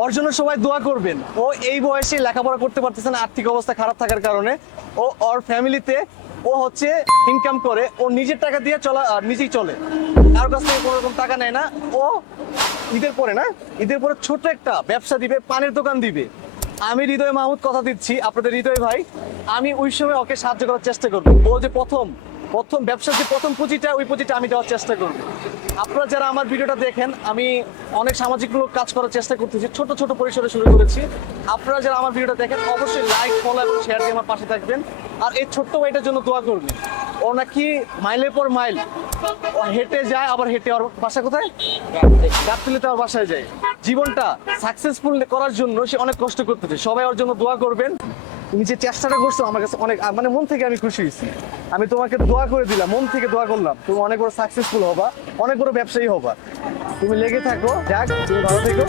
ওর জন্য সবাই দোয়া করবেন। ও এই বয়সে লেখাপড়া করতে পারতেছে না আর্থিক অবস্থা খারাপ থাকার কারণে। ও ওর ফ্যামিলিতে ও হচ্ছে ইনকাম করে, ও নিজের টাকা দিয়ে নিজেই চলে, কারোর কাছ থেকে কোনো রকম টাকা নেয় না। ও ঈদের পরে ছোট একটা ব্যবসা দিবে, পানের দোকান দিবে। আমি হৃদয় মাহমুদ কথা দিচ্ছি, আপনাদের হৃদয় ভাই, আমি ওই সময় ওকে সাহায্য করার চেষ্টা করবো। ও যে প্রথম ব্যবসার যে প্রথম পুঁজিটা, ওই পুঁজিটা আমি দেওয়ার চেষ্টা করবো। আপনারা যারা আমার ভিডিওটা দেখেন, আমি অনেক সামাজিকমূলক কাজ করার চেষ্টা করতেছি, ছোট ছোট পরিসরে শুরু করেছি। আপনারা যারা আমার ভিডিওটা দেখেন অবশ্যই লাইক, ফলো এবং শেয়ার দিয়ে আমার পাশে থাকবেন। আর এই ছোট্ট ভাইটার জন্য দোয়া করবেন। ও নাকি মাইলের পর মাইল ও হেঁটে যায়, আবার হেঁটে ওর বাসা কোথায়, গাবতলীতে ওর বাসায় যায়। জীবনটা সাকসেসফুল করার জন্য সে অনেক কষ্ট করতেছে। সবাই ওর জন্য দোয়া করবেন। তুমি যে চেষ্টাটা করছো আমার কাছে অনেক, মানে মন থেকে আমি খুশি হয়েছি। আমি তোমাকে দোয়া করে দিলাম, মন থেকে দোয়া করলাম, তুমি অনেক বড় সাকসেসফুল হবা, অনেক বড় ব্যবসায়ী হবা। তুমি লেগে থাকো, যাক তুমি ভালো থেকো।